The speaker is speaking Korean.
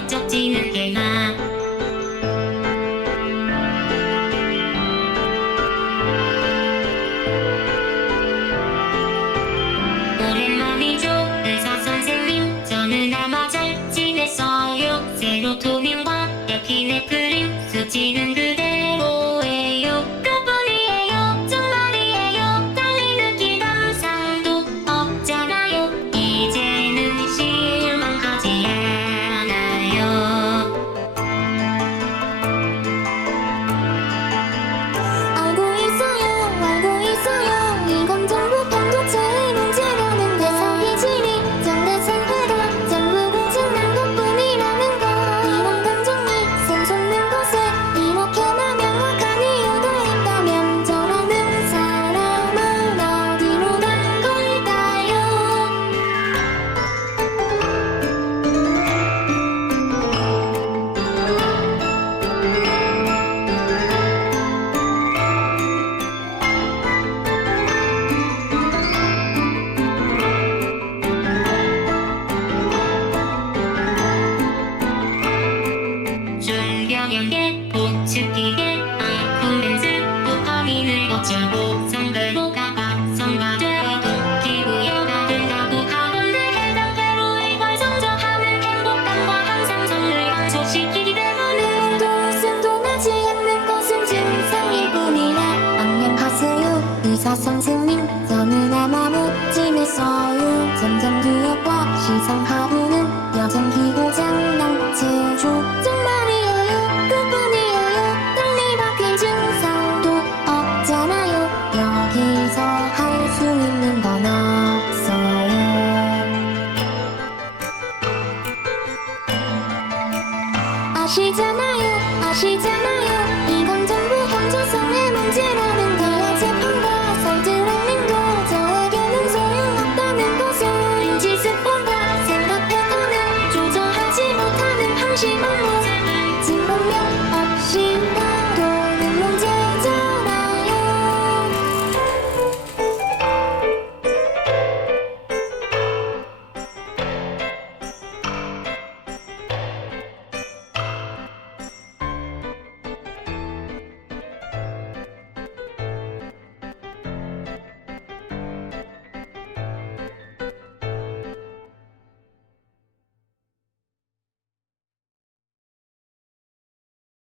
번쩍지는 게나. 오랜만이죠 의사 선생님 저는 아마 잘 지냈어요. 세로토닌과 에피네프린 수치는 그대 도파민을 거쳐고 성대로가 각성화되어도 기부여가 된다고 하던데 해당 회로의 발성저하는 행복감과 항상 성을 감소시키기 때문에 도 생존하지 않는 것은 증상일 뿐이라 안녕하세요 의사 선생님 저는 아마 못 지냈어요 점점 두렵과 시상 하루는 여전히 足じゃないよ足じゃないよ。